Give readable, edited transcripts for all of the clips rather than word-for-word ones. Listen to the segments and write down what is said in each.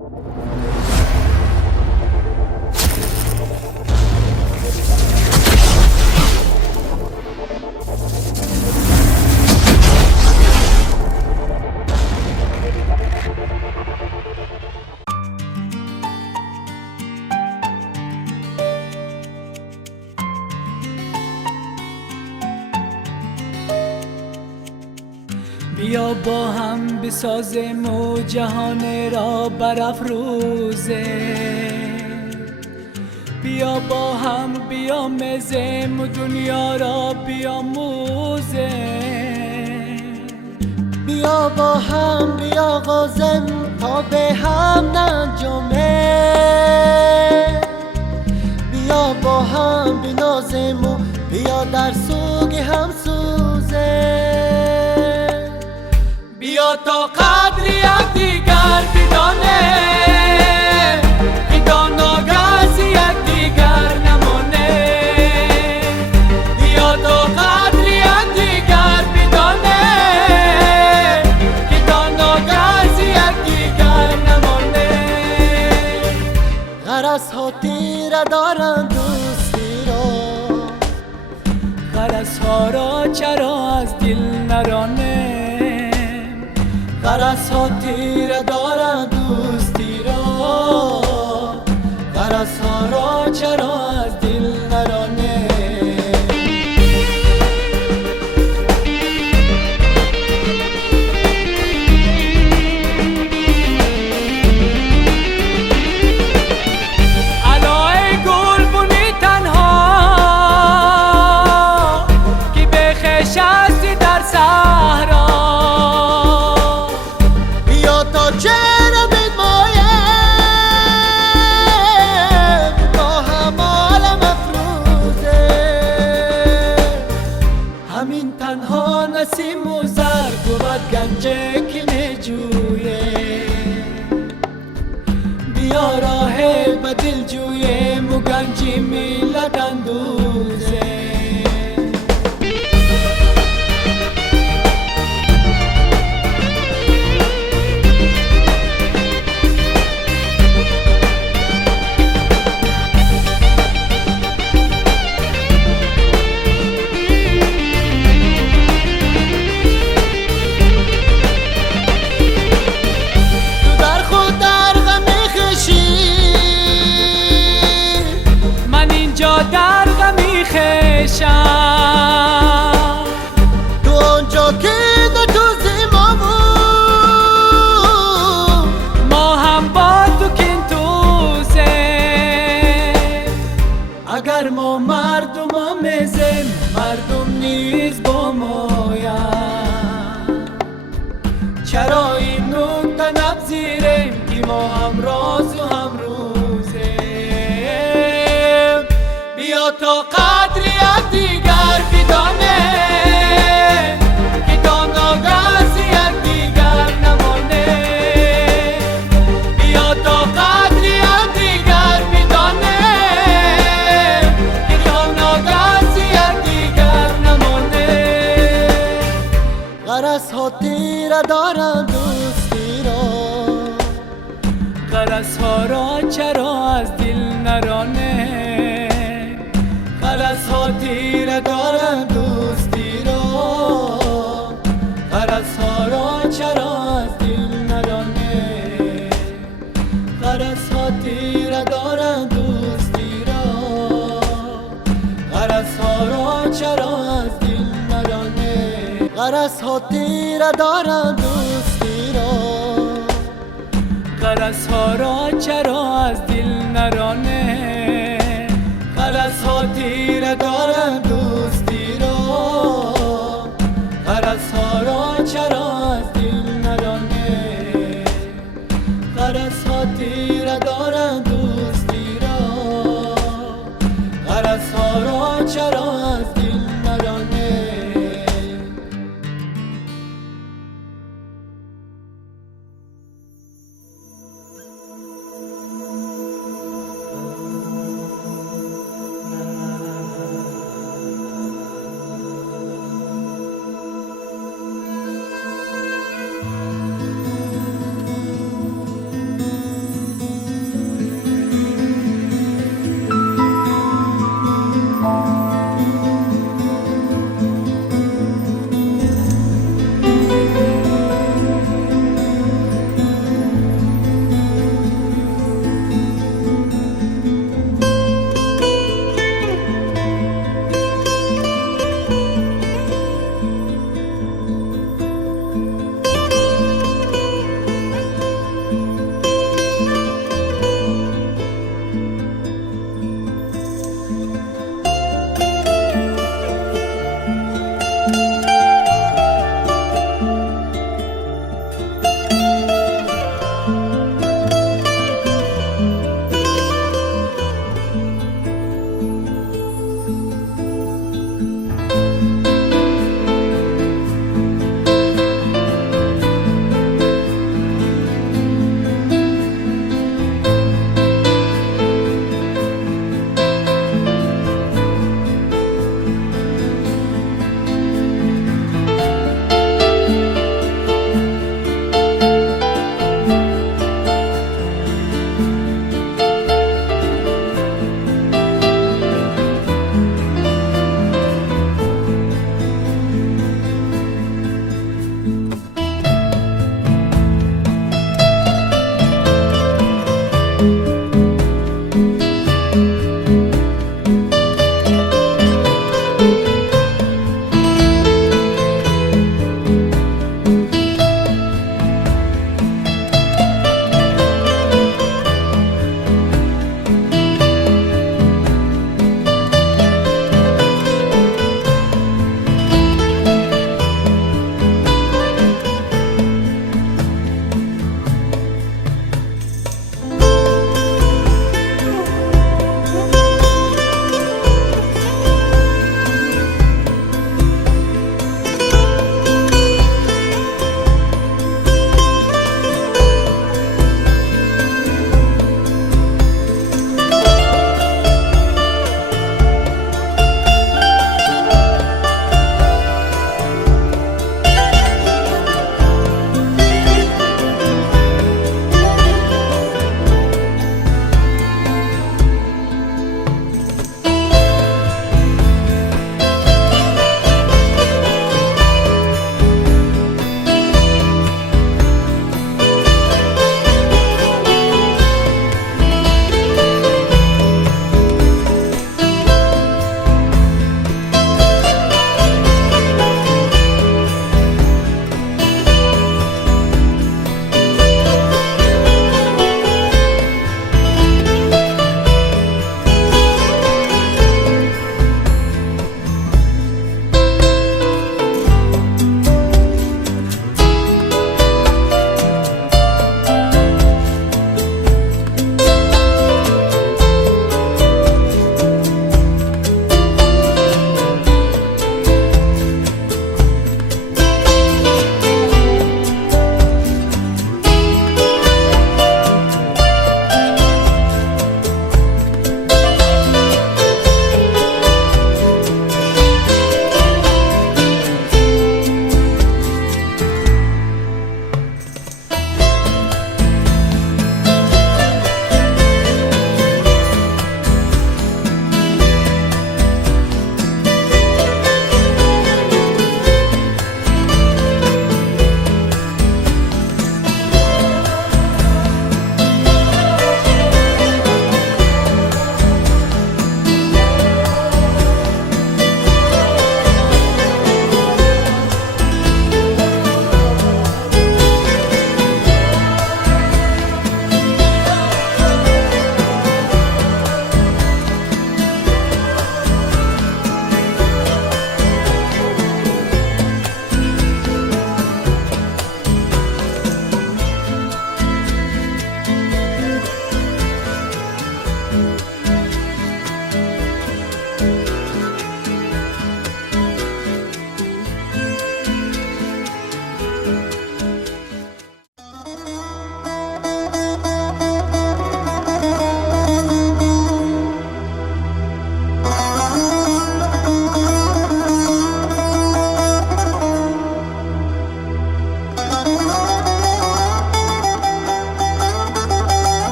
بیا با هم بسازیم و جهان را برافروزه، بیا با هم بیاموزیم و دنیا را بیاموزه، بیا با هم بیاغازیم تا به هم ننجامه، بیا با هم بنازیم و بیا در سوگ هم سوزه، بیا تا قدر یک دیگر بدانه، که داناگز یک دیگر نمانه، بیا تا قدر یک دیگر بدانه، که داناگز یک دیگر نمانه. غرض ها تیره دارند دوستی را، غرض ها را چرا از دل نرانه، غرض ها تیره دارند دوستی را، غرض ها را چرا از دل نرانه. علای گلبونی تنها که به خویش هستی در صحرا، چرا بدمایم با هم عالم افروزه، همین تنها نسیم و زر بود گنجه که می جویه، بیا راه به دل جویم و گنجی ملت اندوزه. در غمی خویشم تو آنجا که در تو زیما بود، ما هم با تو کن توزه، اگر ما مردم آمیزیم مردم نیز با مایم، چرا این نکته نپذیریم که ما هم راز و هم روزه. بیا تا قدر یک دیگر بدانه، که داناگز یک دیگر نمانه، بیا تا قدر یک دیگر بدانه، که داناگز یک دیگر نمانه. غرض ها تیره دارند دوستی را، غرض ها را چرا از دل نرانه، غرض ها تیره دارند دوستی را، غرض ها را چرا از دل نرانه، غرض ها تیره دارند دوستی را، غرض ها را چرا از دل نرانه، غرض ها تیره دارند دوستی را، غرض ها را چرا از دل نرانه، غرض ها تیره دارند دوستی را، غرض ها را چرا از دل نرانه، غرض ها تیره دارند دوستی را، غرض ها را چرا از دل نرانه.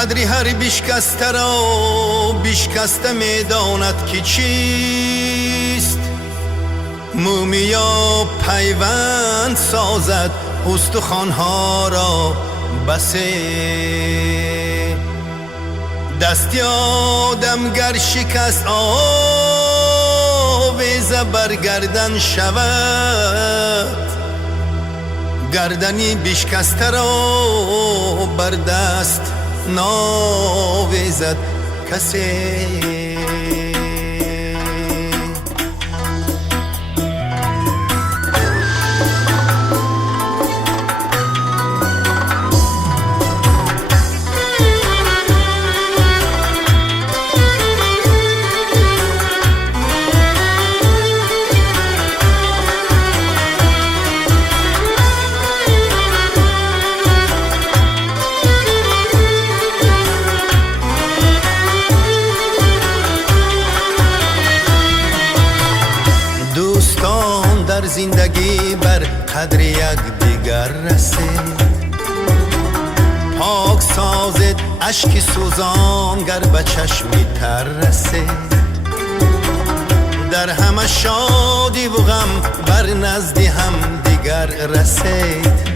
قدری هر بیشکسته را بیشکسته میداند که چیست. مومیا پیوند سازد استخوانها را بسه. دستی آدم گر شکست آویزه بر گردن شود. گردنی بیشکسته را بر دست ناویزد کسی. دوستان در زندگی بر قدر یک دیگر رسید. پاک سازد اشک سوزان گر به چشمی تر رسید. در همه شادی و غم بر نزدی هم دیگر رسید.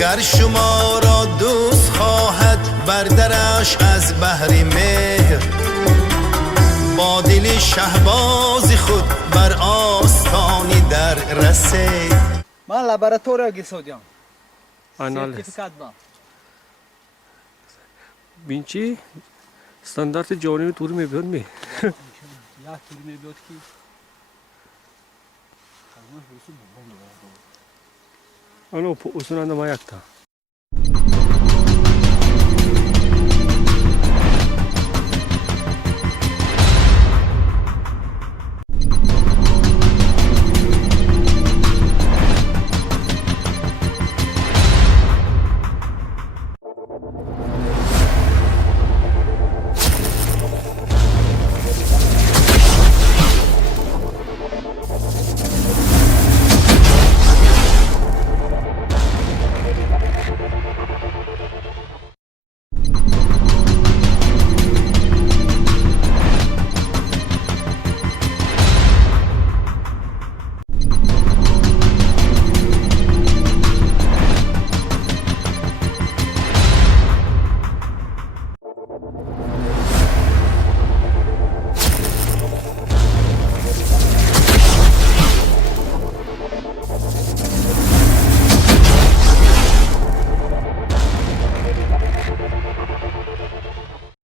گر شما را دوست خواهد بر درش از بحر مهر. با دل شهباز خود بر آستانی در رسید. من لابراتوریya gidiyordum. Анализ. Sertifikat var. Бинчи стандарти ҷониби тур мебиёд ме. Як тур мебиёд ки Ано усунанда ма якта.